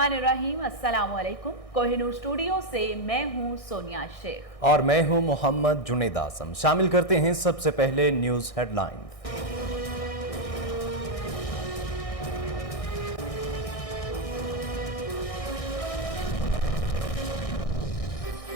बिस्मिल्लाहिर्रहमानिर्रहीम। अस्सलाम वालेकुम। कोहिनूर स्टूडियो से मैं हूं सोनिया शेख और मैं हूं मोहम्मद जुनेद आसम। शामिल करते हैं सबसे पहले न्यूज हेडलाइन।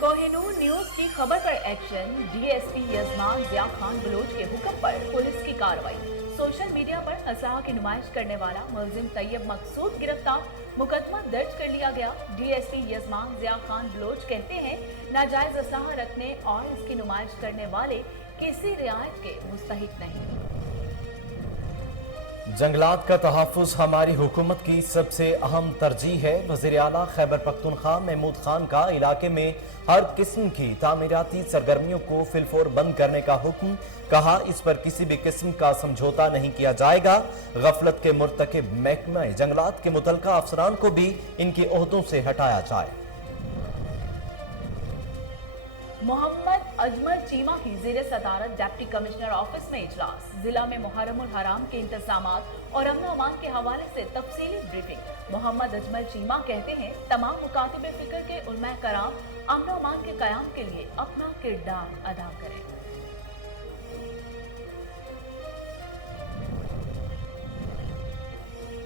कोहिनूर न्यूज की खबर पर एक्शन। डीएसपी यजमान जिया खान बलोच के हुक्म पर पुलिस की कार्रवाई। सोशल मीडिया पर असलाह की नुमाइश करने वाला मुलजिम तैयब मकसूद गिरफ्तार। मुकदमा दर्ज कर लिया गया। डीएसपी यजमान जिया खान बलोच कहते हैं नाजायज असलाह रखने और इसकी नुमाइश करने वाले किसी रियायत के मुस्तहिक नहीं। जंगलात का तहफ़्फ़ुज़ हमारी हुकूमत की सबसे अहम तरजीह है। वज़ीर आला खैबर पख्तूनख्वा महमूद खान का इलाके में हर किस्म की तामीराती सरगर्मियों को फिलफौर बंद करने का हुक्म। कहा, इस पर किसी भी किस्म का समझौता नहीं किया जाएगा। गफलत के मुर्तकिब महकमा जंगलात के मुतल्लिका अफसरान को भी इनके ओहदों से हटाया जाए। मोहम्मद अजमल चीमा की ज़ेरे सदारत डिप्टी कमिश्नर ऑफिस में इजलास। जिला में मुहर्रमुल हराम के इंतजामात और अमन अमान के हवाले से तफसीली ब्रीफिंग। मोहम्मद अजमल चीमा कहते हैं तमाम मुकातिब फिक्र के उलमा कराम अमन अमान के कयाम के लिए अपना किरदार अदा करें।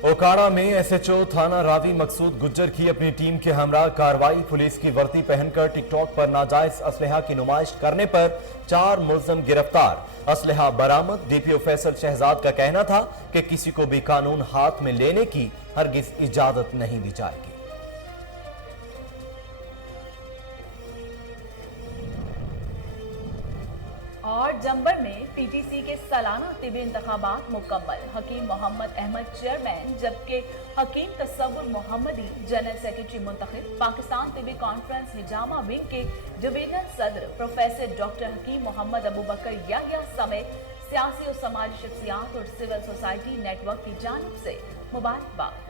ओकाड़ा में एसएचओ थाना रावी मकसूद गुज्जर की अपनी टीम के हमरा कार्रवाई। पुलिस की वर्दी पहनकर टिकटॉक पर नाजायज असलहा की नुमाइश करने पर 4 मुलजम गिरफ्तार। असलहा बरामद। डीपीओ फैसल शहजाद का कहना था कि किसी को भी कानून हाथ में लेने की हरगिज इजाजत नहीं दी जाएगी। और जंबर में पीटीसी के सालाना तिबी इंतखाबात मुकम्मल। हकीम मोहम्मद अहमद चेयरमैन जबकि हकीम तसव्वुर मोहम्मदी जनरल सेक्रेटरी मुंतखब। पाकिस्तान तिबी कॉन्फ्रेंस हिजामा विंग के डिवीजनल सदर प्रोफेसर डॉक्टर हकीम मोहम्मद अबू बकर याह्या समेत सियासी और समाजी शख्सियात और सिविल सोसाइटी नेटवर्क की जानिब से मुबारकबाद।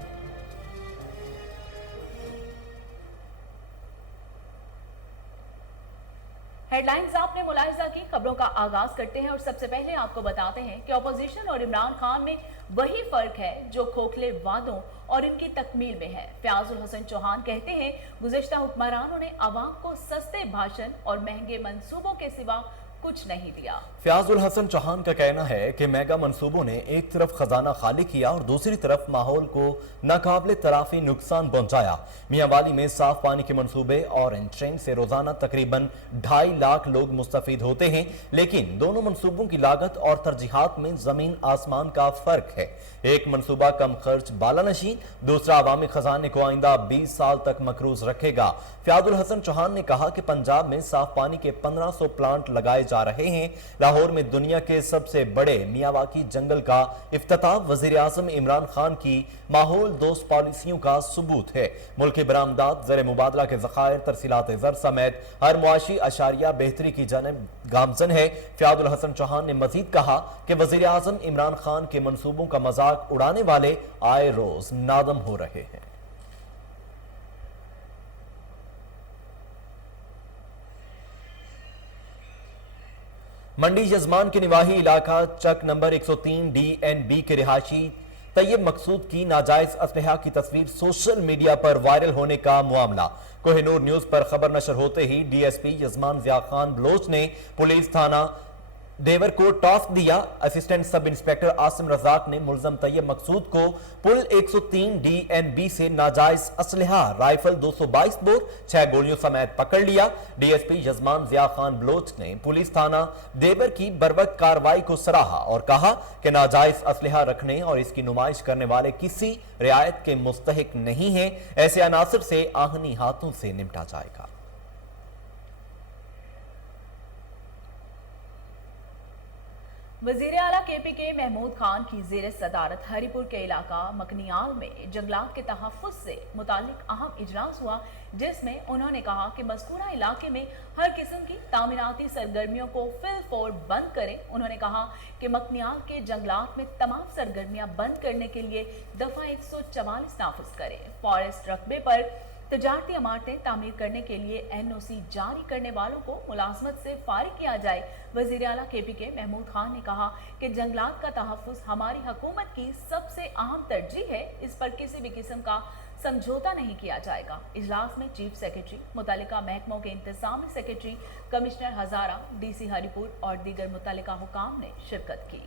हेडलाइंस आपने मुलाहिजा की। खबरों का आगाज करते हैं और सबसे पहले आपको बताते हैं कि अपोजिशन और इमरान खान में वही फर्क है जो खोखले वादों और इनकी तकमील में है। फयाजुल हसन चौहान कहते हैं गुज़िश्ता हुक्मरानों ने अवाम को सस्ते भाषण और महंगे मंसूबों के सिवा कुछ नहीं दिया। फयाजुल हसन चौहान का कहना है कि मेगा मंसूबों ने एक तरफ खजाना खाली किया और दूसरी तरफ माहौल को नाकाबिले तराफी नुकसान पहुंचाया। मियांवाली में साफ पानी के मंसूबे और इन ट्रेन से रोजाना तकरीबन 2.5 लाख लोग मुस्तफीद होते हैं, लेकिन दोनों मंसूबों की लागत और तरजीहात में जमीन आसमान का फर्क है। एक मंसूबा कम खर्च बालानशी, दूसरा अवामी खजाने को आइंदा 20 साल तक मकरूज रखेगा। फयाजुल हसन चौहान ने कहा कि पंजाब में साफ पानी के 1500 प्लांट लगाए जा रहे हैं। लाहौर में दुनिया के सबसे बड़े मियावाकी जंगल का इफ्तिताह वजीर आजम इमरान खान की माहौल दोस्त पॉलिसियों का सबूत है। मुल्क की बरामदात, ज़र मुबादला के ज़खायर, तरसीलात ज़र समेत हर मुआशी अशारिया बेहतरी की जानब गामजन है। फयाजुल हसन चौहान ने मजीद कहा कि वजीर आजम इमरान खान के मंसूबों का मजाक उड़ाने वाले आए रोज नादम हो रहे हैं। मंडी यजमान के निवाही इलाका चक नंबर 103 DNB के रिहायशी तैयब मकसूद की नाजायज असलहा की तस्वीर सोशल मीडिया पर वायरल होने का मामला। कोहिनूर न्यूज पर खबर नशर होते ही डीएसपी यजमान जिया खान बलोच ने पुलिस थाना देवर को टास्क दिया। Assistant sub inspector Asim Razzaq ने मुलजम तैयब मकसूद को पुल 103 DNB से नाजायज असलहा राइफल 222 बोर 6 गोलियों समेत पकड़ लिया। डीएसपी यजमान जिया खान बलोच ने पुलिस थाना देवर की बरवक्त कार्रवाई को सराहा और कहा कि नाजायज असलहा रखने और इसकी नुमाइश करने वाले किसी रियायत के मुस्तहिक नहीं है। ऐसे अनासर से आहनी हाथों से निपटा जाएगा। वजीर आला KPK महमूद खान की ज़ेरे सदारत हरीपुर के इलाका मकनियाल में जंगलात के तहफ़्फ़ुज़ से मुतालिक अहम इजलास हुआ, जिसमें उन्होंने कहा कि मज़कूरा इलाके में हर किस्म की तामीराती सरगर्मियों को फिलफौर बंद करें। उन्होंने कहा कि मकनियाल के जंगलात में तमाम सरगर्मियां बंद करने के लिए दफ़ा 144 नाफिज करें। फॉरेस्ट रकबे पर तजारती इमारतें तामीर करने के लिए NOC जारी करने वालों को मुलाजमत से फारिग किया जाए। वज़ीर आला KPK महमूद खान ने कहा कि जंगलात का तहफ़्फ़ुज़ हमारी हुकूमत की सबसे अहम तरजीह है। इस पर किसी भी किस्म का समझौता नहीं किया जाएगा। इजलास में चीफ सेक्रेटरी, मुतल्लिका महकमों के इंतजामी सेक्रेटरी, कमिश्नर हजारा, डीसी हरिपुर और दीगर मुतल्लिका हुकाम ने शिरकत की।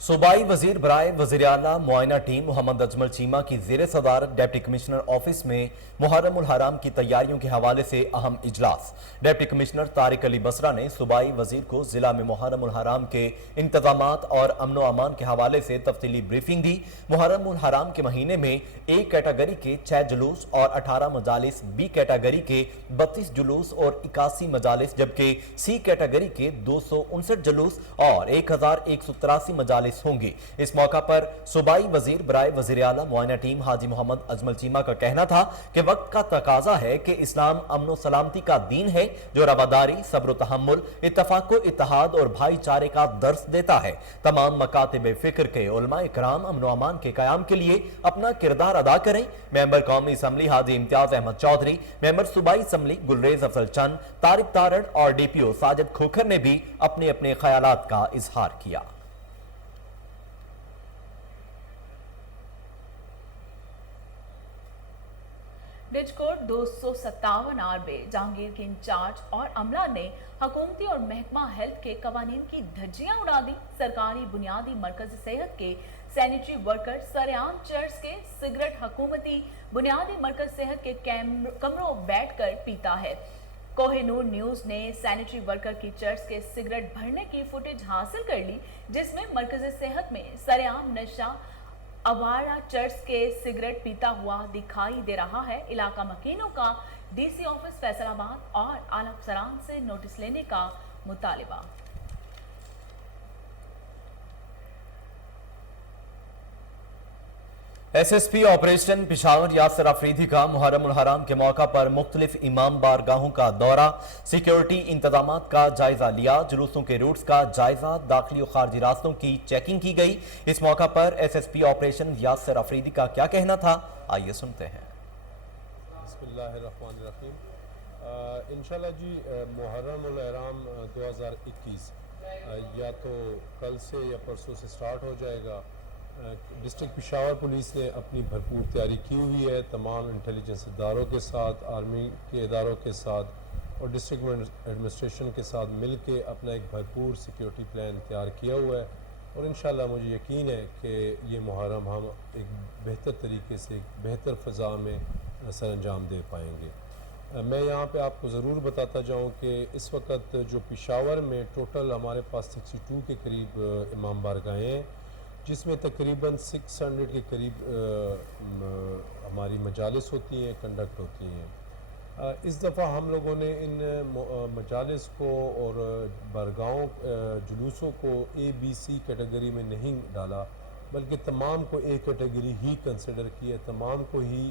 सूबाई वजीर बराए वज़ीर आला मुआयना टीम मोहम्मद अजमल चीमा की ज़ेर सदारत डिप्टी कमिश्नर ऑफिस में मुहर्रम उल हराम की तैयारियों के हवाले से अहम इजलास। डिप्टी कमिश्नर तारिक अली बसरा ने सूबाई वजीर को जिला में मुहर्रम उल हराम के इंतजामात और अमन व अमान के हवाले से तफसीली ब्रीफिंग दी। मुहर्रम उल हराम के महीने में ए कैटेगरी के 6 जुलूस और 18 मजालिस, बी कैटेगरी के 32 जुलूस और 81 मजालिस, जबकि सी कैटेगरी के 259 जुलूस और 1183 मजालिस होंगी। इस मौका पर सूबाई वजीर बराए वजीर आला मुआयना टीम हाजी मोहम्मद अजमल चीमा का कहना था कि वक्त का तकाजा है कि इस्लाम अमन व सलामती का दीन है जो रवादारी, सब्र तहम्मुल, इत्तफाक व इत्तेहाद और भाईचारे का दर्स देता है। तमाम मकातिब फिक्र के उलमा इकराम अमन व अमान के कयाम के लिए अपना किरदार अदा करें। मेंबर कौमी असम्बली हाजी इम्तियाज अहमद चौधरी, मेंबर सूबाई असम्बली गुलरेज अफजल चंद, तारिक तारड़ और डीपीओ साजिद खोखर ने भी अपने अपने ख्यालात का इजहार किया। डिजकोड 257 आरबे जहांगीर के इंचार्ज और अमला ने हुकूमती और महकमा हेल्थ के कवानीन की धज्जियां उड़ा दी। सरकारी बुनियादी मरकज सेहत के सैनिटरी वर्कर सरेआम चर्च के सिगरेट हुकूमती बुनियादी मरकज सेहत के कमरों बैठकर पीता है। कोहिनूर न्यूज ने सैनिटरी वर्कर की चर्च के सिगरेट भरने की फुटेज हासिल कर ली, जिसमें मरकज सेहत में सरेआम नशा अवारा चर्च के सिगरेट पीता हुआ दिखाई दे रहा है। इलाका मकीनों का डीसी ऑफिस फैसलाबाद और आला अफसरान से नोटिस लेने का मुतालिबा। एसएसपी ऑपरेशन पिशावर यासर अफरीदी का मुहर्रम उल हराम के मौका पर मुख्तलिफ इमाम बारगाहों का दौरा, सिक्योरिटी इंतजामात का जायजा लिया, जुलूसों के रूट्स का जायजा, दाखिली और खारजी रास्तों की चेकिंग की गई। इस मौका पर एसएसपी ऑपरेशन यासर अफरीदी का क्या कहना था, आइए सुनते हैं। बिस्मिल्लाहिर्रहमानिर्रहीम। इंशाल्लाह जी मुहर्रम उल हराम 2021 या तो कल से या परसों से स्टार्ट हो जाएगा। डिस्ट्रिक्ट पिशावर पुलिस ने अपनी भरपूर तैयारी की हुई है, तमाम इंटेलिजेंस इदारों के साथ, आर्मी के इदारों के साथ और डिस्ट्रिक्ट एडमिनिस्ट्रेशन के साथ मिल के अपना एक भरपूर सिक्योरिटी प्लान तैयार किया हुआ है और इंशाल्लाह मुझे यकीन है कि ये मुहर्रम हम एक बेहतर तरीके से, एक बेहतर फ़ज़ा में सर अंजाम दे पाएंगे। मैं यहाँ पे आपको ज़रूर बताता जाऊँ कि इस वक्त जो पिशावर में टोटल हमारे पास 62 के करीब इमाम बारगाहें हैं, जिसमें तकरीबन 600 के करीब हमारी मजालिस होती हैं, कंडक्ट होती हैं। इस दफ़ा हम लोगों ने इन मजालिस को और बारगाहों जुलूसों को ए बी सी कैटेगरी में नहीं डाला, बल्कि तमाम को ए कैटेगरी ही कंसिडर किया, तमाम को ही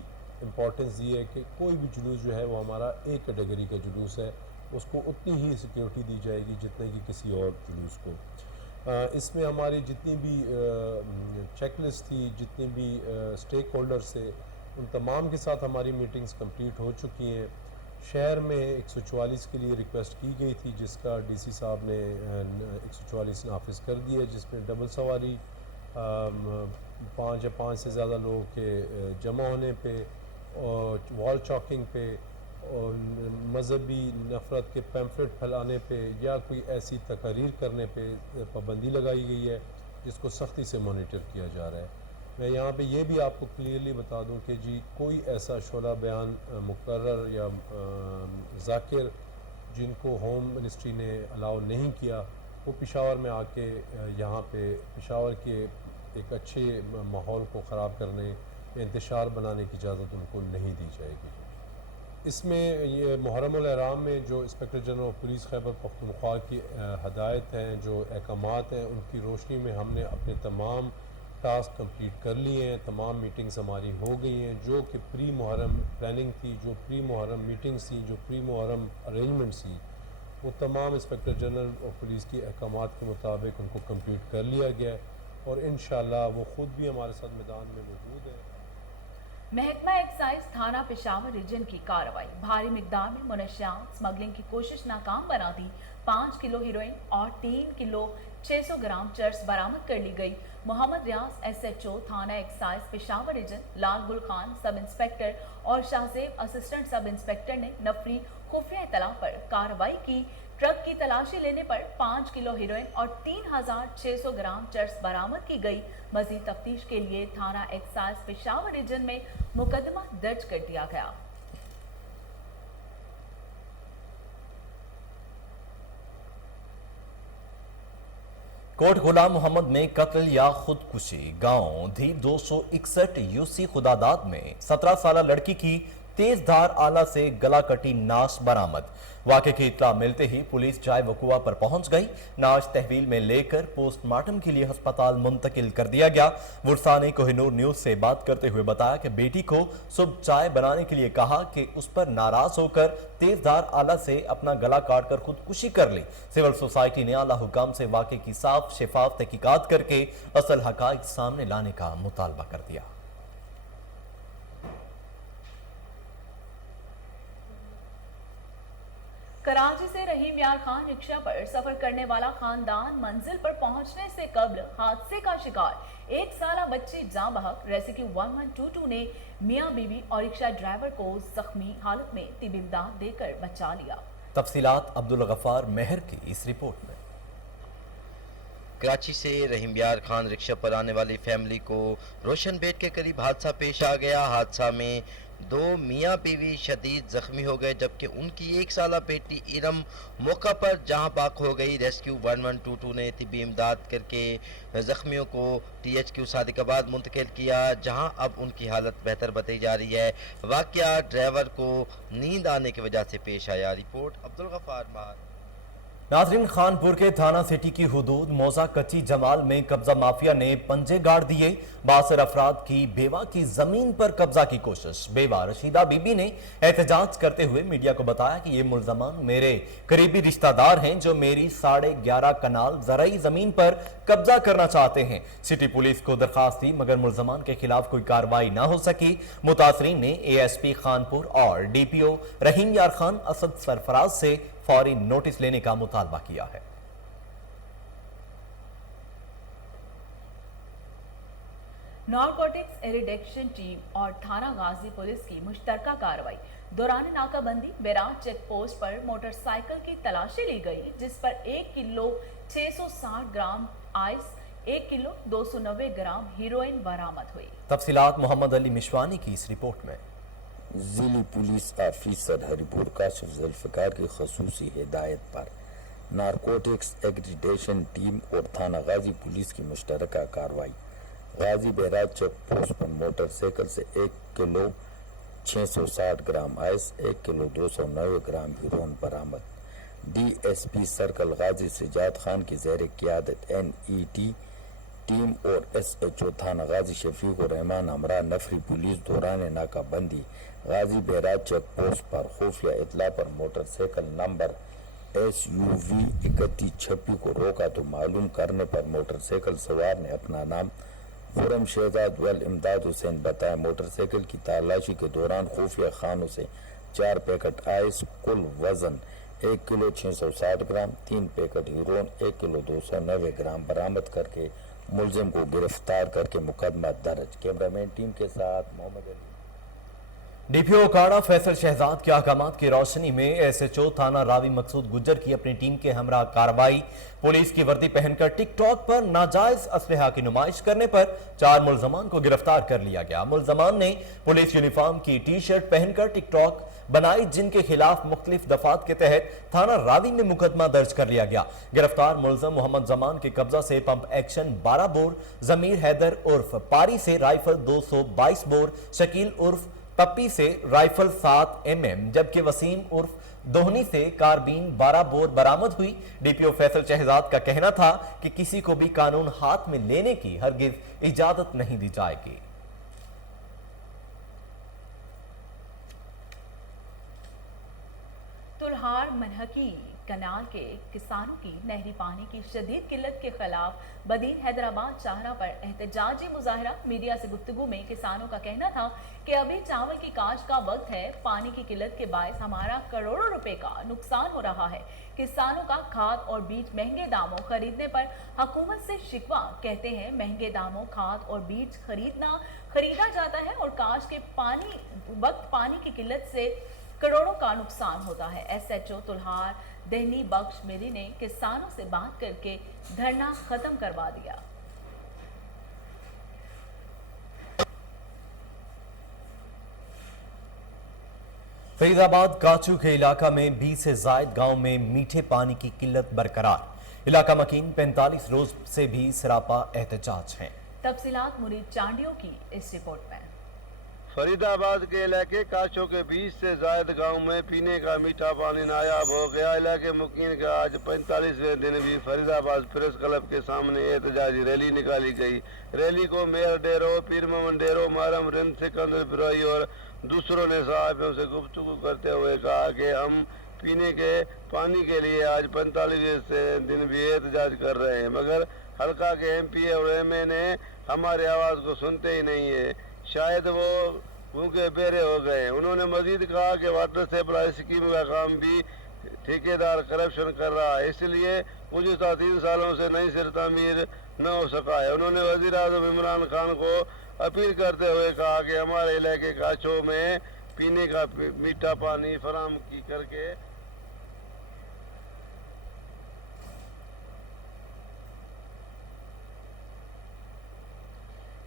इम्पोर्टेंस दी है कि कोई भी जुलूस जो है वो हमारा ए कैटेगरी का जुलूस है, उसको उतनी ही सिक्योरिटी दी जाएगी जितने की किसी और जुलूस को। इसमें हमारी जितनी भी चेकलिस्ट थी, जितने भी स्टेक होल्डर्स थे, उन तमाम के साथ हमारी मीटिंग्स कंप्लीट हो चुकी हैं। शहर में 144 के लिए रिक्वेस्ट की गई थी, जिसका डीसी साहब ने 144 नाफिज कर दिया, जिसमें डबल सवारी 5 या 5 से ज़्यादा लोगों के जमा होने पे और वॉल चॉकिंग पे और मजहबी नफ़रत के पैम्फलेट फैलाने पे या कोई ऐसी तकारीर करने पे पाबंदी लगाई गई है, जिसको सख्ती से मॉनिटर किया जा रहा है। मैं यहाँ पे ये भी आपको क्लियरली बता दूँ कि जी कोई ऐसा शोला बयान मुकर्रर या ज़ाकिर जिनको होम मिनिस्ट्री ने अलाउ नहीं किया, वो पिशावर में आके यहाँ पे पिशावर के एक अच्छे माहौल को ख़राब करने या इंतशार बनाने की इजाज़त उनको नहीं दी जाएगी। इसमें ये मुहर्रम उल हराम में जो inspector general of police Khyber Pakhtunkhwa की हदायत हैं, जो अहकामात हैं, उनकी रोशनी में हमने अपने तमाम टास्क कंप्लीट कर लिए हैं। तमाम मीटिंग्स हमारी हो गई हैं, जो कि प्री मुहर्रम प्लानिंग थी, जो प्री मुहर्रम मीटिंग्स थी, जो प्री मुहर्रम अरेंजमेंट्स थी, वो तमाम इंस्पेक्टर जनरल ऑफ पुलिस की अहकामात के मुताबिक उनको कंप्लीट कर लिया गया और इंशाअल्लाह वो ख़ुद भी हमारे साथ मैदान में मौजूद है। महकमा एक्साइज थाना पेशावर रीजन की कार्रवाई, भारी मिकदार में मुनशियात स्मगलिंग की कोशिश नाकाम बना दी। 5 किलो हीरोइन और 3 किलो 600 ग्राम चर्स बरामद कर ली गई। मोहम्मद रियाज SHO थाना एक्साइज पेशावर रीजन, लाल गुल खान सब इंस्पेक्टर और शाहजेब असिस्टेंट सब इंस्पेक्टर ने नफरी खुफिया इतला पर कार्रवाई की। ट्रक की तलाशी लेने पर 5 किलो हीरोइन और 3600 ग्राम चर्स बरामद की गई। मजीद तफ्तीश के लिए थाना एक्साइज पेशावर रीजन में मुकदमा दर्ज कर दिया गया। कोट गुलाम मोहम्मद में कत्ल या खुदकुशी, गांव धी 261 यूसी खुदादाद में 17 साल लड़की की तेज धार आला से गला कटी नाश बरामद। वाक़े की इत्तला मिलते ही पुलिस जाए वकुआ पर पहुंच गई। नाश तहवील में लेकर पोस्टमार्टम के लिए अस्पताल मुंतकिल कर दिया गया। वुरसा ने कोहिनूर न्यूज से बात करते हुए बताया कि बेटी को सुबह चाय बनाने के लिए कहा कि उस पर नाराज होकर तेज धार आला से अपना गला काट कर खुदकुशी कर ली। सिविल सोसाइटी ने आला हुकाम से वाक़े की साफ शफाफ तहकीकात करके असल हकाइक सामने लाने का मुतालबा कर दिया। कराची से रहीम यार खान रिक्शा पर सफर करने वाला खानदान मंजिल पर पहुंचने से कबल हादसे का शिकार। 1 साला बच्ची जाँ बहक। रेस्क्यू 1122 ने मियां बीवी और रिक्शा ड्राइवर को जख्मी हालत में तिबी इमदाद देकर बचा लिया। तफसीलात अब्दुल गफ्फार मेहर की इस रिपोर्ट में। कराची से रहीम यार खान रिक्शा पर आने वाली फैमिली को रोशन बेट के करीब हादसा पेश आ गया। हादसा में 2 मियाँ बीवी शदीद जख्मी हो गए, जबकि उनकी 1 साला बेटी इरम मौका पर जहां बाक हो गई। रेस्क्यू 1122 ने तिबी इमदाद करके जख्मियों को THQ सादिकाबाद मुंतकिल किया, जहां अब उनकी हालत बेहतर बताई जा रही है। वाकया ड्राइवर को नींद आने की वजह से पेश आया। रिपोर्ट अब्दुल गफ्फार मार। नाजरीन, खानपुर के थाना सिटी की हुदूद मौजा कच्ची जमाल में कब्जा माफिया ने पंजे गाड़ दिए। बासर अफराद की बेवा की जमीन पर कब्जा की कोशिश। बेवा रशीदा बीबी ने एहतजाज करते हुए मीडिया को बताया कि ये मुल्जमान मेरे करीबी रिश्तेदार हैं जो मेरी 11.5 कनाल ज़राई जमीन पर कब्जा करना चाहते हैं। सिटी पुलिस को दरखास्त दी मगर मुल्जमान के खिलाफ कोई कार्रवाई ना हो सकी। मुतासरीन ने ASP खानपुर और DPO रहीम यार खान असद सरफराज से फौरी नोटिस लेने का मुतालबा किया है। नारकोटिक्स एरिडेक्शन टीम और थाना गाजी पुलिस की मुश्तरका कार्रवाई दौरान नाकाबंदी बैराज चेक पोस्ट पर मोटरसाइकिल की तलाशी ली गई, जिस पर 1 किलो 660 ग्राम आइस, 1 किलो 290 ग्राम हीरोइन बरामद हुई। तफसीलात मोहम्मद अली मिशवानी की इस रिपोर्ट में। जिली पुलिस ऑफिसर हरिपुर काशिफ जुल्फिकार की खसूसी हिदायत पर नारकोटिक्स एग्रीडेशन टीम और थाना गाजी पुलिस की मुश्तरका कार्रवाई। गाजी बैराज चेक पोस्ट पर मोटरसाइकिल से 1 किलो 660 ग्राम आइस, 1 किलो 290 ग्राम हीरोइन बरामद। DSP सर्कल गाजी सजाद खान की ज़ेर क़ियादत NET टीम और SHO थाना गाजी शफीक और रहमान हमरा नफरी पुलिस दौरान नाकाबंदी गाजी बैराज चेक पोस्ट पर खुफिया इतला पर मोटरसाइकिल नंबर SUV 3126 को रोका तो मालूम करने पर मोटरसाइकिल सवार ने अपना नाम खुरम शहजाद वल इमदाद हुसैन बताया। मोटरसाइकिल की तलाशी के दौरान खुफिया खानों से 4 पैकेट आइस, कुल वजन 1 किलो 660 ग्राम, 3 पैकेट हीरोइन, 1 किलो 290 ग्राम बरामद करके मुलजिम को गिरफ्तार करके मुकदमा दर्ज। कैमरामैन टीम के साथ मोहम्मद अली। DPO उकाड़ा फैसल शहजाद के अहकामात की रोशनी में SHO थाना रावी मकसूद गुज्जर की अपनी टीम के हमरा कार्रवाई। पुलिस की वर्दी पहनकर टिकटॉक पर नाजायज असलहा की नुमाइश करने पर 4 मुल्जमान को गिरफ्तार कर लिया गया। मुल्जमान ने पुलिस यूनिफॉर्म की टी-शर्ट पहनकर टिकटॉक बनाई, जिनके खिलाफ मुख्तलिफ दफात के तहत थाना रावी में मुकदमा दर्ज कर लिया गया। गिरफ्तार मुल्जम मोहम्मद जमान के कब्जा से पंप एक्शन 12 बोर, जमीर हैदर उर्फ पारी से राइफल 222 बोर, शकील उर्फ पप्पी से राइफल 7 mm, जबकि वसीम उर्फ दोहनी से कारबीन 12 बोर बरामद हुई। DPO फैसल शहजाद का कहना था कि किसी को भी कानून हाथ में लेने की हरगिज इजाजत नहीं दी जाएगी। तुल्हार मनहज हकी कनाल के किसानों की नहरी पानी की शदीद किल्लत के खिलाफ बदीन हैदराबाद शाहरा पर एहतजाजी मुजाहरा। मीडिया से गुफ्तगू में किसानों का कहना था कि अभी चावल की काश्त का वक्त है, पानी की किल्लत के बायस हमारा करोड़ों रुपए का नुकसान हो रहा है। किसानों का खाद और बीज महंगे दामों खरीदने पर हुकूमत से शिकवा। कहते हैं महंगे दामों खाद और बीज खरीदा जाता है और काश्त के पानी की किल्लत से करोड़ों का नुकसान होता है। SHO तुल्हार दहनी बख्श मेरी ने किसानों से बात करके धरना खत्म करवा दिया। फरीदाबाद काचू के इलाका में 20 से जायद गांव में मीठे पानी की किल्लत बरकरार। इलाका मकीन 45 रोज से भी सरापा एहतजाज हैं। तफसीलात मुरीद चांडियों की इस रिपोर्ट में। फरीदाबाद के इलाके काचो के 20 से जायद गांव में पीने का मीठा पानी नायाब हो गया। इलाके मुकीन का आज 45वें दिन भी फरीदाबाद प्रेस क्लब के सामने एहतजाजी रैली निकाली गई। रैली को मेयर डेरो, पीर मोहम्मद डेरो, मारम रिंद, सिकंदर बिरोई और दूसरों ने साहबों से गुफ्तगू करते हुए कहा कि हम पीने के पानी के लिए आज 45वें दिन भी एहतजाज कर रहे हैं, मगर हल्का के MP और MA ने हमारी आवाज़ को सुनते ही नहीं है। शायद वो भूखे बेरे हो गए। उन्होंने मजीद कहा कि वाटर सप्लाई स्कीम का काम भी ठेकेदार करप्शन कर रहा है, इसलिए गुज़िश्ता 3 सालों से नई सिर तामीर न हो सका है। उन्होंने वज़ीर आज़म इमरान खान को अपील करते हुए कहा कि हमारे इलाके काचो में पीने का मीठा पानी फराहम करके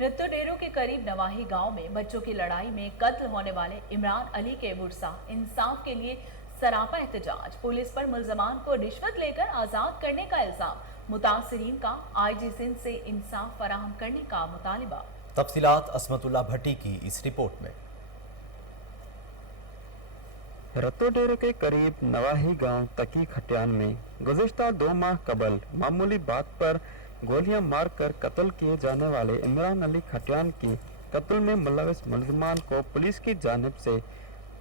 रत्तो डेरो के करीब नवाही गांव में बच्चों की लड़ाई में कत्ल होने वाले इमरान अली के बुरसा इंसाफ के लिए सरापा एहतजाज। पुलिस पर मुल्जमान को रिश्वत लेकर आजाद करने का इल्जाम। मुतासिरीन का IG सिंध से इंसाफ फराहम करने का मुतालिबा। तफसीलात असमतुल्ला भट्टी की इस रिपोर्ट में। रत्तो डेरे के करीब नवाही गांव तकी खटियान में गुज़िश्ता 2 माह कबल मामूली बात पर गोलियां मारकर कत्ल किए जाने वाले इमरान अली खटियान की कत्ल में मुलविस मुल्ज़मान को पुलिस की जानिब से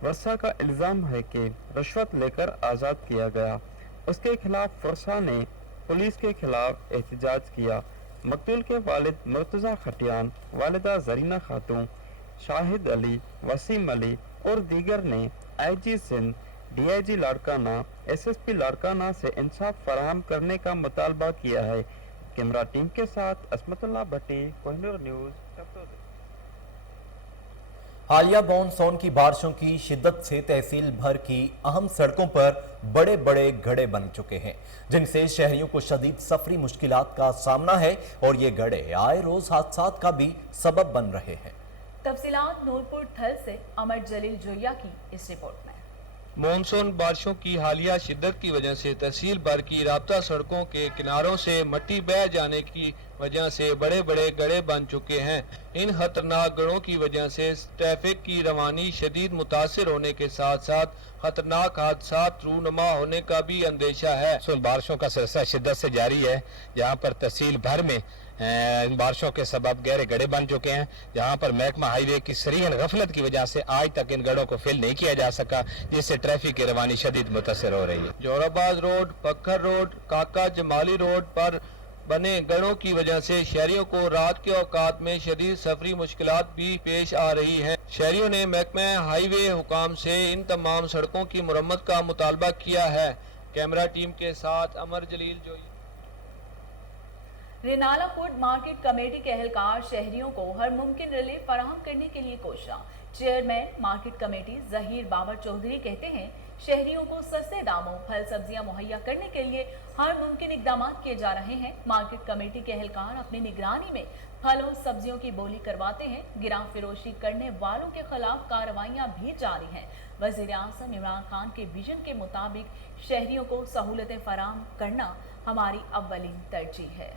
वर्षा का इल्ज़ाम है कि रिश्वत लेकर आज़ाद किया गया। उसके खिलाफ वर्षा ने पुलिस के खिलाफ एहतजाज किया। मकतूल के वालिद मुर्तज़ा खटियान, वालिदा ज़रीना खातून, शाहिद अली, वसीम अली और दीगर ने IG Sindh, DIG Larkana, SSP Larkana से इंसाफ फराहम करने का मुतालबा किया है। कैमरा टीम के साथ असमतुल्ला भट्टी, कोहिनूर न्यूज़। हालिया मानसून की बारिशों की शिद्दत से तहसील भर की अहम सड़कों पर बड़े बड़े गड्ढे बन चुके हैं, जिनसे शहरियों को शदीद सफरी मुश्किलात का सामना है और ये गड्ढे आए रोज हादसात का भी सबब बन रहे हैं। तफसीलात नूरपुर थल से अमर जलील जोया की इस रिपोर्ट में। मानसून बारिशों की हालिया शिद्दत की वजह से तहसील भर की राब्ता सड़कों के किनारों से मिट्टी बह जाने की वजह से बड़े बड़े गड्ढे बन चुके हैं। इन खतरनाक गड्ढों की वजह से ट्रैफिक की रवानी शदीद मुतासिर होने के साथ साथ खतरनाक हादसात रूनुमा होने का भी अंदेशा है। बारिशों का सिलसिला शिद्दत से जारी है। यहाँ पर तहसील भर में बारिशों के सबब गहरे गड्ढे बन चुके हैं, जहाँ पर महकमा हाईवे की सरीहन गफलत की वजह से आज तक इन गड्ढों को फिल नहीं किया जा सका, जिससे ट्रैफिक की रवानी शदीद मुतासिर हो रही है। जोराबाद रोड, पक्खर रोड, काका जमाली रोड पर बने गड्ढों की वजह से शहरियों को रात के औकात में शदीद सफरी मुश्किलात भी पेश आ रही हैं। शहरियों ने महकमा हाईवे हुकाम से इन तमाम सड़कों की मुरम्मत का मुतालबा किया है। कैमरा टीम के साथ अमर जलील जोई। रिनाला फूड मार्केट कमेटी के एहलकार शहरियों को हर मुमकिन रिलीफ फराहम करने के लिए कोशिश। Chairman market committee Zaheer Babar Chaudhry कहते हैं शहरियों को सस्ते दामों फल सब्जियां मुहैया करने के लिए हर मुमकिन इकदाम किए जा रहे हैं। मार्केट कमेटी के एहलकार अपनी निगरानी में फलों सब्जियों की बोली करवाते हैं। गिरा फिरोशी करने वालों के खिलाफ कार्रवाइयां भी जारी हैं। वजीर आज़म इमरान खान के विजन के मुताबिक शहरियों को सहूलतें फराहम करना हमारी अव्वलीन तरजीह है।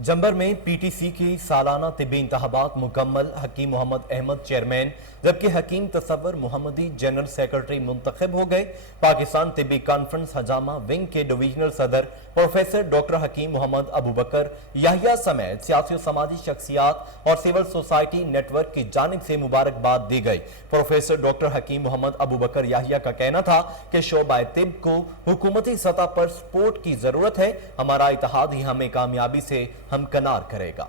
जंबर में पीटीसी की सालाना तिब्बी इंतखाबात मुकम्मल। हकीम मोहम्मद अहमद चेयरमैन जबकि हकीम तसव्वुर मोहम्मदी जनरल सेक्रेटरी मुंतखब हो गए। पाकिस्तान तिब्बी कॉन्फ्रेंस हजामा विंग के डिवीजनल सदर प्रोफेसर डॉक्टर हकीम मोहम्मद अबू बकर याहिया समेत सियासी और समाजी शख्सियात और सिविल सोसाइटी नेटवर्क की जानिब से मुबारकबाद दी गई। प्रोफेसर डॉक्टर हकीम मोहम्मद अबू बकर याहिया का कहना था कि शोबा तिब को हुकूमती सतह पर सपोर्ट की जरूरत है। हमारा इत्तेहाद ही हमें कामयाबी से हमकनार करेगा।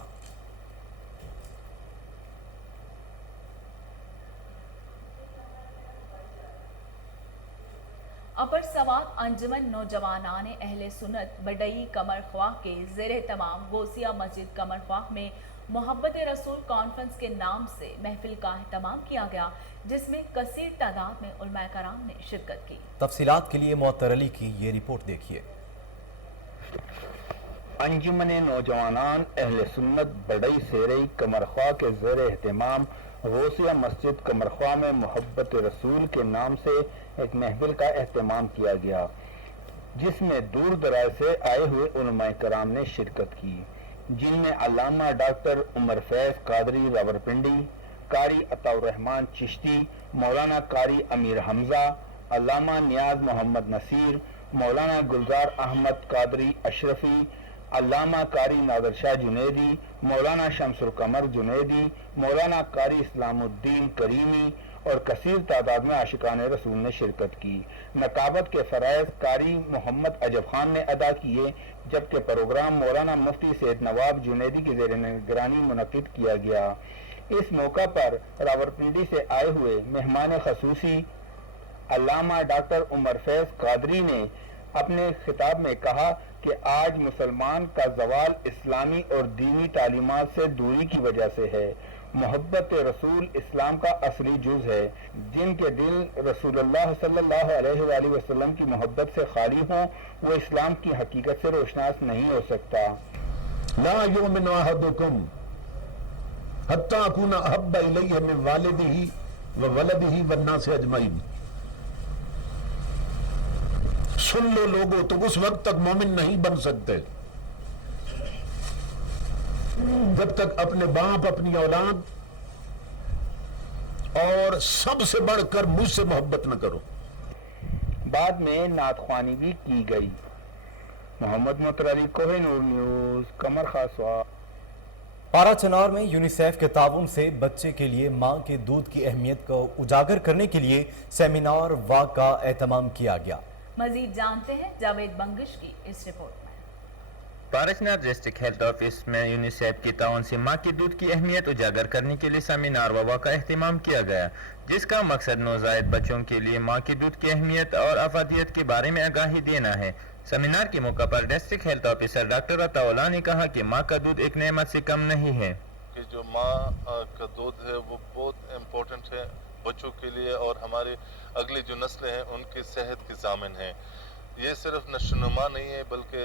अपर सवात अंजुमन नौजवानान अहले सुन्नत बडई कमर ख्वाह के ज़ेर तमाम गौसिया मस्जिद कमर ख्वाह में मोहब्बत रसूल कॉन्फ्रेंस के नाम से महफिल का एहतमाम किया गया, जिसमें कसीर तादाद में उलमा कराम ने शिरकत की। तफसीलात के लिए मुअत्तर अली की ये रिपोर्ट देखिए। अंजुमन नौजवानान अहले सुन्नत बडई सेरई कमर ख्वाह के ज़ेर एहतमाम गौसिया मस्जिद कमर ख्वाह में मोहब्बत रसूल के नाम से एक महफिल का एहतमाम किया गया, जिसमें दूर दराज से आए हुए उलमाए कराम ने शिरकत की, जिनमें अल्लामा डॉक्टर उमर फैज कादरी रावलपिंडी, कारी अताउर रहमान चिश्ती, मौलाना कारी अमीर हमजा, अल्लामा नियाज मोहम्मद नसीर, मौलाना गुलजार अहमद कादरी अशरफी, अल्लामा कारी नादर शाह जुनैदी, मौलाना शमसुल कमर जुनैदी, मौलाना कारी इस्लामुद्दीन करीमी और कसीर तादाद में आशिकान रसूल ने शिरकत की। नकाबत के फराइज कारी मोहम्मद अजब खान ने अदा किए, जबकि प्रोग्राम मौलाना मुफ्ती सैयद नवाब जुनैदी की ज़ेर निगरानी मुनक़िद किया गया। इस मौका पर रावलपिंडी से आए हुए मेहमान खसूसी अल्लामा डॉक्टर उमर फैज कादरी ने अपने खिताब में कहा कि आज मुसलमान का जवाल इस्लामी और दीनी तालीमात से दूरी की वजह से है। मोहब्बत रसूल इस्लाम का असली जुज है। जिनके दिल रसूलुल्लाह सल्लल्लाहु अलैहि वसल्लम की मोहब्बत से खाली हों, वो इस्लाम की हकीकत से रोशनास नहीं हो सकता। ला युमिनु अहदुकुम हत्ता अकूना अहब्बा इलैहि मिन वालिदिही व वलदिही वन्नासि अजमईन। सुन लो लोगों, तुम उस वक्त तक मोमिन नहीं बन सकते जब तक अपने बाप, अपनी औलाद और सबसे बढ़कर मुझसे मोहब्बत न करो। बाद में नातख्वानी भी की गई। मोहम्मद मुत्तर अली, कोहिनूर न्यूज, कमर खासवा। पारा चनार में यूनिसेफ के ताउन से बच्चे के लिए मां के दूध की अहमियत को उजागर करने के लिए सेमिनार वाक का एहतमाम किया गया। मजीद जानते हैं जावेद बंगिश की इस रिपोर्ट में। पारचनार डिस्ट्रिक्ट हेल्थ ऑफिस में यूनिसेफ की ताउन से मां के दूध की अहमियत उजागर करने के लिए सेमिनार व वाक का एहतमाम किया गया, जिसका मकसद नौजायद बच्चों के लिए मां के दूध की अहमियत और अफादियत के बारे में आगाही देना है। सेमिनार के मौका पर district health officer doctor Ataullah ने कहा कि मां का दूध एक नेमत से कम नहीं है कि जो मां का दूध है वो बहुत इम्पोर्टेंट है बच्चों के लिए और हमारी अगली जो नस्लें हैं उनकी सेहत की ज़ामिन है। ये सिर्फ नशोनुमा नहीं है, बल्कि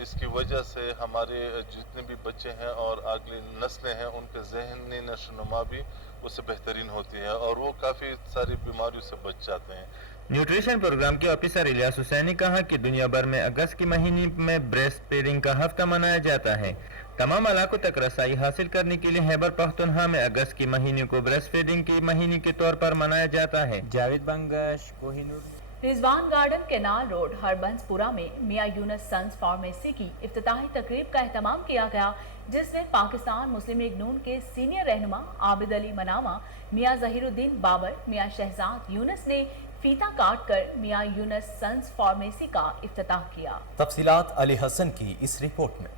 इसकी वजह से हमारे जितने भी बच्चे हैं और अगली नस्लें हैं उनके जहनी नशोनुमा भी उससे बेहतरीन होती है और वो काफ़ी सारी बीमारियों से बच जाते हैं। न्यूट्रिशन प्रोग्राम के ऑफिसर इलियास हुसैन ने कहा कि दुनिया भर में अगस्त के महीने में ब्रेस्ट फीडिंग का हफ्ता मनाया जाता है। तमाम इलाकों तक रसाई हासिल करने के लिए खैबर पख्तूनख्वा में अगस्त के महीने को ब्रेस्ट फीडिंग के महीने के तौर पर मनाया जाता है। Javed Bangash, Kohinoor. Rizwan garden canal road Harbanspura में मियां यूनुस सन्स फार्मेसी की इफ्तिताही तकरीब का एहतमाम किया गया, जिसमें पाकिस्तान मुस्लिम लीग नून के सीनियर रहनुमा आबिद अली मनामा, मियां जहीरुद्दीन बाबर, मियां शहजाद यूनुस ने फीता काट कर मियां यूनुस सन्स फार्मेसी का इफ्तिताह किया। तफसीलात अली हसन की इस रिपोर्ट में।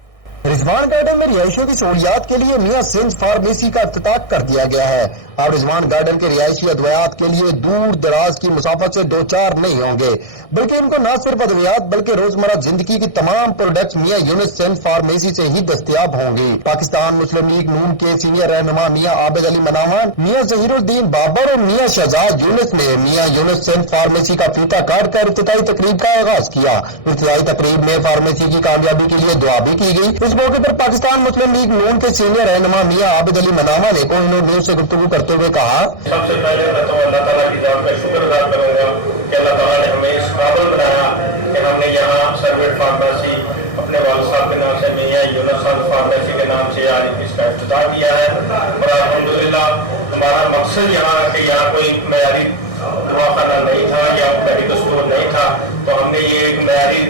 रिजवान गार्डन में रिहायशियों की सहूलियात के लिए मियां सिंस फार्मेसी का इफ्तिताह कर दिया गया है। अब रिजवान गार्डन के रिहायशी अद्वियात के लिए दूर दराज की मुसाफत से दो चार नहीं होंगे, बल्कि इनको न सिर्फ अद्वियात बल्कि रोजमर्रा जिंदगी की तमाम प्रोडक्ट्स मियां यूनुस सिंस फार्मेसी से ही दस्तयाब होंगे। पाकिस्तान मुस्लिम लीग नून के सीनियर रहनुमा मियां आबिद अली मनामान, मियां जहीरुद्दीन बाबर और मियां शहजाद यूनुस ने मियां यूनुस सिंस फार्मेसी का फीता काट कर इफ्तिताही तकरीब का आगाज किया। इफ्तिताही तकरीब में फार्मेसी की कामयाबी के लिए दुआ भी की गई। इस मौके पर पाकिस्तान मुस्लिम लीग नून के सीनियर रहनुमा मियां आबिद अली मनामा ने कोहिनूर न्यूज से गुफ्तगू करते हुए कहा, सबसे पहले मैं तो अल्लाह ताला की जात में शुक्र अदा करूंगा कि अल्लाह ताला ने हमें इस काबिल बनाया कि हमने यहाँ सर्वेट फार्मेसी अपने वालिद साहब के नाम से मियां यूनुस फार्मेसी के नाम से आज इसका इफ्तिताह किया है। और अल्हम्दुलिल्लाह हमारा मकसद यहाँ कि यहाँ कोई मयारी दवाखाना नहीं था या मेडिकल स्टोर नहीं था, तो हमने ये एक मयारी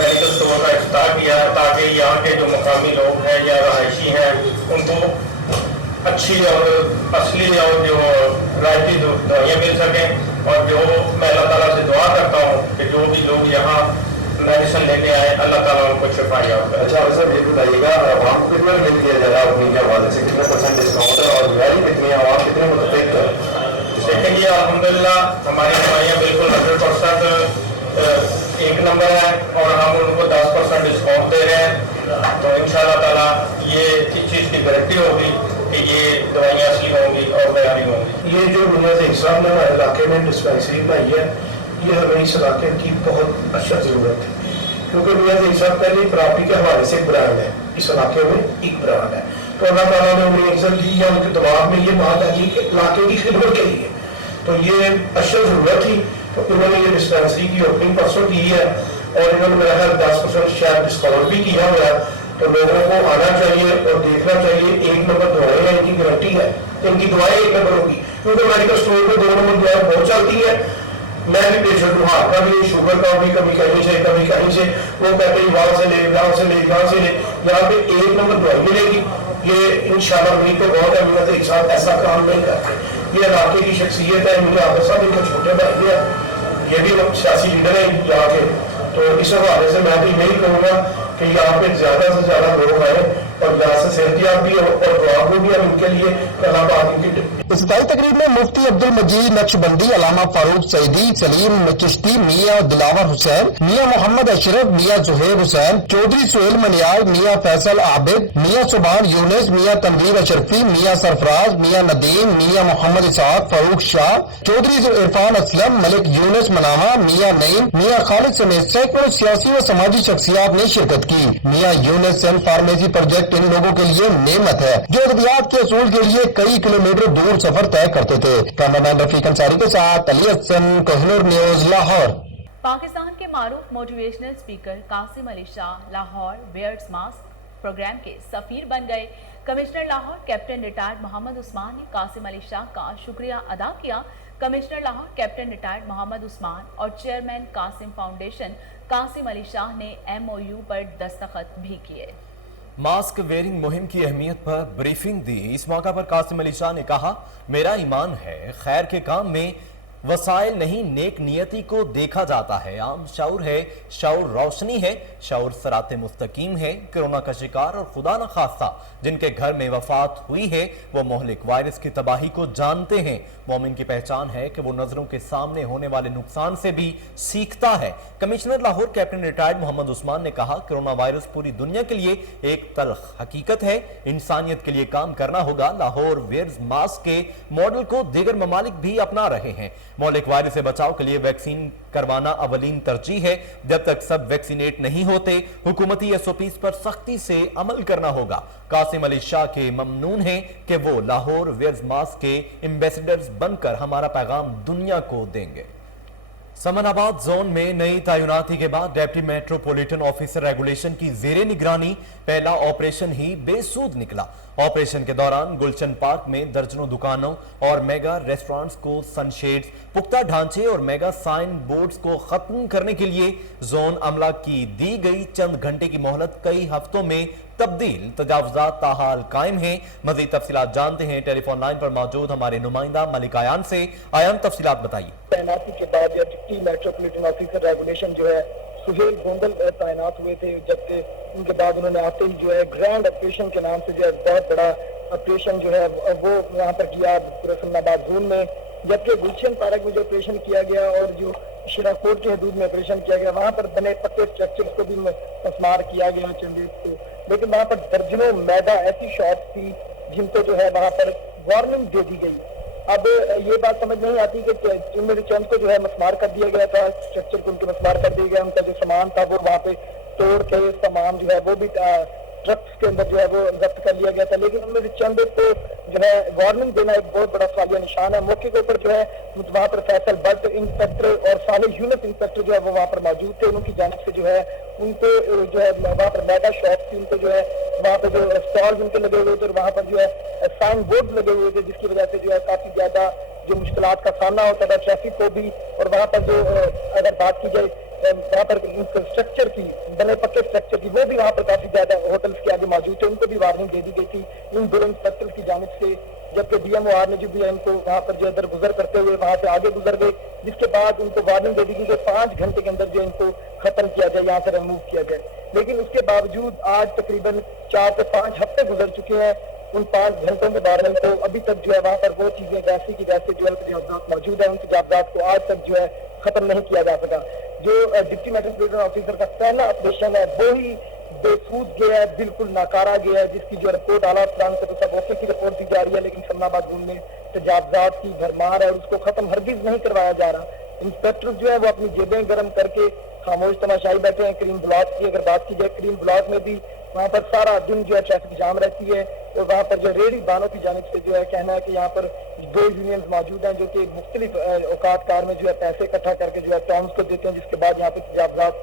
मेडिकल स्टोर का इफ्तिताह किया है ताकि यहाँ के जो मकामी लोग हैं या रहायशी हैं उनको अच्छी और असली और जो रायती दवाइयाँ मिल सकें। और जो मैं अल्लाह ताला से दुआ करता हूँ कि जो भी लोग यहाँ मेडिसिन लेने आए अल्लाह ताला उनको शिफा याब करे। अच्छा सर ये बताइएगा आवाम को कितना मिल दिया जाएगा अपनी के हवाले से, कितने % डिस्काउंट है और रियायत कितनी है, आवाम कितने मुतफिक है? देखें जी अल्हम्दुलिल्लाह हमारी दवाइयाँ बिल्कुल 100% एक नंबर है और हम उनको 10% डिस्काउंट दे रहे हैं। तो इंशाअल्लाह ताला ये इस चीज़ की गारंटी होगी कि ये दवाइयाँ असली होंगी और मयारी होंगी। ये जो मियां ज़हीर साहब ने हमारे इलाके में डिस्पेंसरी बनाई है, ये हमें इस इलाके की बहुत अच्छा ज़रूरत है, क्योंकि मियां ज़हीर साहब पहले प्रॉपर्टी के हवाले से एक ब्रांड है, इस इलाके में एक ब्रांड है। तो अल्लाह ताला ने उन्हें इज्जत दी या उनके दिमाग में ये बात आई कि इलाके की खिदमत के लिए तो ये अच्छा ज़रूरत थी। तो उन्होंने ये डिस्पेंसरी की ओपनिंग परसों की है और इन्होंने मेरा ख्याल 10% शायद डिस्काउंट भी किया हुआ है। तो लोगों को आना चाहिए और देखना चाहिए, एक नंबर दवाएं हैं, इनकी गारंटी है, इनकी दवाएं एक नंबर होगी, क्योंकि मेडिकल स्टोर में 2 नंबर दवाएं बहुत चलती है। मैं भी पेशेंट हूँ, हार्ट का भी, शुगर का भी, कभी कहीं से कभी कहीं से, वो कहते हैं वहाँ से ले, यहाँ से ले, यहाँ से ले, यहाँ पे एक नंबर दवाई मिलेगी। ये इंशाल्लाह उम्मीद तो बहुत है, मियां ज़हीर साहब ऐसा काम नहीं करते, ये इलाके की शख्सियत है। मुझे आफर साहब इनके छोटे भाई हैं, ये भी सियासी लीडर है यहाँ के। तो इस हवाले से मैं भी यही कहूँगा कि यहाँ पे ज़्यादा से ज़्यादा लोग आए और यहाँ से सेहतियाब भी हो और दुआ भी हम इनके लिए अल्लाह पाक इनकी। इफ्तिताई तकरीब में मुफ्ती अब्दुल मजीद नक्शबंदी, अलामा फारूक सईदी, सलीम चिश्ती, मियां दिलावर हुसैन, मियां मोहम्मद अशरफ, मियां जुहैब हुसैन, चौधरी सुहेल मनियाज, मियां फैसल आबिद, मियां सुबान यूनिस, मियां तनवीर अशरफी, मियां सरफराज, मियां नदीम, मियां मोहम्मद इसहाक, फारूक शाह, चौधरी इरफान असलम, मलिक यूनिस मनावा, मियां नईम, मियां खालिद समेत सैकड़ों सियासी व समाजी शख्सियात ने शिरकत की। Mian Younis self pharmacy project इन लोगों के लिए नेमत है जो अद्वियात के असूल के लिए कई किलोमीटर दूर सफर तय करते थे। कैमरामैन रफीक अंसारी के साथ अली हसन, कोहिनूर न्यूज, लाहौर। पाकिस्तान के मारूफ motivational speaker Qasim Ali Shah Lahore beards mask program के सफीर बन गए। Commissioner Lahore captain retired Mohammad Usman ने कासिम अली शाह का शुक्रिया अदा किया। Commissioner Lahore captain retired Mohammad Usman और चेयरमैन कासिम फाउंडेशन कासिम अली शाह ने MOU पर दस्तखत भी किए। मास्क वेयरिंग मुहिम की अहमियत पर ब्रीफिंग दी। इस मौका पर कासिम अली शाह ने कहा, मेरा ईमान है खैर के काम में वसाइल नहीं नेक नियति को देखा जाता है। आम शऊर है, शऊर रोशनी है, शऊर सराते मुस्तकीम है। कोरोना का शिकार और खुदा न खास्ता जिनके घर में वफात हुई है वो मोहलिक वायरस की तबाही को जानते हैं। मोमिन की पहचान है कि वो नजरों के सामने होने वाले नुकसान से भी सीखता है। Commissioner Lahore captain retired Mohammad Usman ने कहा, कोरोना वायरस पूरी दुनिया के लिए एक तल्ख हकीकत है, इंसानियत के लिए काम करना होगा। लाहौर वेयर्स मास्क के मॉडल को दीगर ममालिक भी अपना रहे हैं। मौलिक वायरस से बचाव के लिए वैक्सीन करवाना अवलीन तरजीह है। जब तक सब वैक्सीनेट नहीं होते हुकूमती SOPs पर सख्ती से अमल करना होगा। कासिम अली शाह के ममनून है कि वो लाहौर वेयर्स मास्क के एम्बेसडर्स बनकर हमारा पैगाम दुनिया को देंगे। समनाबाद जोन में नई तैनाती के बाद डेप्टी मेट्रोपॉलिटन ऑफिसर रेगुलेशन की जेरे निगरानी पहला ऑपरेशन ही बेसूद निकला। ऑपरेशन के दौरान गुलशन पार्क में दर्जनों दुकानों और मेगा रेस्टोरेंट्स को सनशेड्स, पुख्ता ढांचे और मेगा साइन बोर्ड्स को खत्म करने के लिए जोन अमला की दी गई चंद घंटे की मोहलत कई हफ्तों में तब्दील। तजावुजात ताहाल कायम हैं। मजीद तफसीलात जानते हैं टेलीफोन लाइन पर मौजूद हमारे नुमाइंदा मलिक आयान से। आयान, तफसीलात बताइए। तैनाती के बाद या डिप्टी मेट्रोपॉलिटन ऑफिसर रेगुलेशन जो है सुहेल गोंदल तैनात हुए थे, जबकि उनके बाद उन्होंने आते ही जो है ग्रैंड ऑपरेशन के नाम से जो है बहुत बड़ा ऑपरेशन जो है वो यहाँ पर किया पूरे समनाबाद जोन में। जबकि गुलशन पार्क में जो ऑपरेशन किया गया और जो शिराकोट के हदूद में ऑपरेशन किया गया वहाँ पर बने पक्के स्ट्रक्चर्स को भी मस्मार किया गया चंडीगढ़ को, लेकिन वहाँ पर दर्जनों मैदा ऐसी शॉप्स थी जिनको जो है वहाँ पर वार्निंग दे दी गई। अब ये बात समझ नहीं आती कि उनमें चंद को जो है मस्मार कर दिया गया था, स्ट्रक्चर को उनके मस्मार कर दिया गया, उनका जो सामान था वो वहाँ पे तोड़ के सामान जो है वो भी ट्रक्स के अंदर जो है वो जब्त कर लिया गया था। लेकिन उनमें से चंद को जो है वार्निंग देना एक बहुत बड़ा सवालिया निशान है। मौके के ऊपर जो है वहाँ पर फैसल भट्ट इंस्पेक्टर और साले यूनिट इंस्पेक्टर जो है वो वहाँ पर मौजूद थे। उनकी जानिब से जो है उनको जो है वहाँ पर मेगा शॉप थी, उनको जो है वहाँ पर जो स्टॉल्स उनके लगे हुए थे और वहाँ पर जो है साइन बोर्ड लगे हुए थे, जिसकी वजह से जो है काफी ज्यादा जो मुश्किलात का सामना होता था ट्रैफिक को भी। और वहाँ पर जो अगर बात की जाए वहाँ पर इंफ्रास्ट्रक्चर की, बने पक्के स्ट्रक्चर की, वो भी वहाँ पर काफी ज्यादा होटल्स के आगे मौजूद थे, उनको भी वार्निंग दे दी गई थी इन दो इंस्पेक्टर्स की जानिब से। जबकि डीएमओआर ने जो भी है इनको वहाँ पर जो इधर गुजर करते हुए वहाँ से आगे गुजर गए, जिसके बाद उनको वार्निंग दे दी गई कि 5 घंटे के अंदर जो इनको खत्म किया जाए, यहाँ से रिमूव किया जाए। लेकिन उसके बावजूद आज तकरीबन 4 से 5 हफ्ते गुजर चुके हैं। उन 5 घंटों के बाद को अभी तक जो है वहाँ पर वो चीजें वैसी की वैसे जो है तजावजात मौजूद है, उन तजावजात को आज तक जो है खत्म नहीं किया जा सका। जो डिप्टी मेट्रोपॉलिटन ऑफिसर का पहला ऑपरेशन है वो ही बेसूद गया है, बिल्कुल नाकारा गया है, जिसकी जो रिपोर्ट आला अफसरान को तो सब ओके की रिपोर्ट दी जा रही है, लेकिन फरनाबाद जोन में तजावजात की भरमार है और उसको खत्म हरगिज नहीं करवाया जा रहा। इंस्पेक्टर जो है वो अपनी जेबें गर्म करके खामोश तमाशाई बैठे हैं। क्रीम ब्लॉक की अगर बात की जाए, क्रीम ब्लॉक में भी वहाँ पर सारा दिन जो है ट्रैफिक जाम रहती है और वहाँ पर जो रेहड़ी बानों की जानिब से जो है कहना है कि यहाँ पर 2 यूनियंस मौजूद हैं जो कि मुख्तलिफ औकात कार में जो है पैसे इकट्ठा करके जो है टाउन्स को देते हैं, जिसके बाद यहाँ पर तजावजात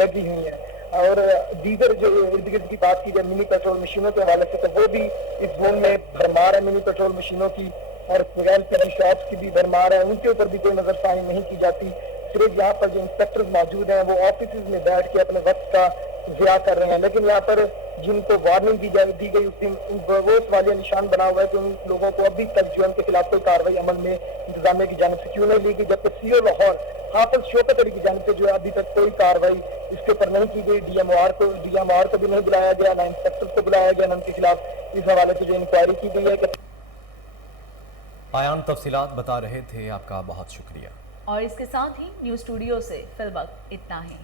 लगी हुई हैं। और दीगर जो इर्द गिर्द की बात की जाए मिनी पेट्रोल मशीनों के हवाले से, तो वो भी इस जोन में भरमार है मिनी पेट्रोल मशीनों की, और एलपीजी शॉप्स की भी भरमार है, उनके ऊपर भी कोई नजरसानी नहीं की जाती। सिर्फ यहाँ पर जो इंस्पेक्टर्स मौजूद हैं वो ऑफिस में बैठ के अपने वक्त का ज़िया कर रहे हैं, लेकिन यहाँ पर जिनको वार्निंग दी गई उस दिन वो सवालिया निशान बना हुआ है कि उन लोगों को अभी तक जो उनके खिलाफ कोई कार्रवाई अमल में इंतजामिया की जानिब से क्यों नहीं ली गई, जबकि सीओ लाहौर हाफिज शौकत अली की जानिब से जो है अभी तक कोई कार्रवाई इसके ऊपर नहीं की गई। डीएमओआर को भी नहीं बुलाया गया, ना इंस्पेक्टर्स को बुलाया गया, ना उनके खिलाफ इस हवाले से जो इंक्वायरी की गई है। आयान तफसीलात बता रहे थे, आपका बहुत शुक्रिया। और इसके साथ ही न्यूज स्टूडियो से फिलहाल इतना ही।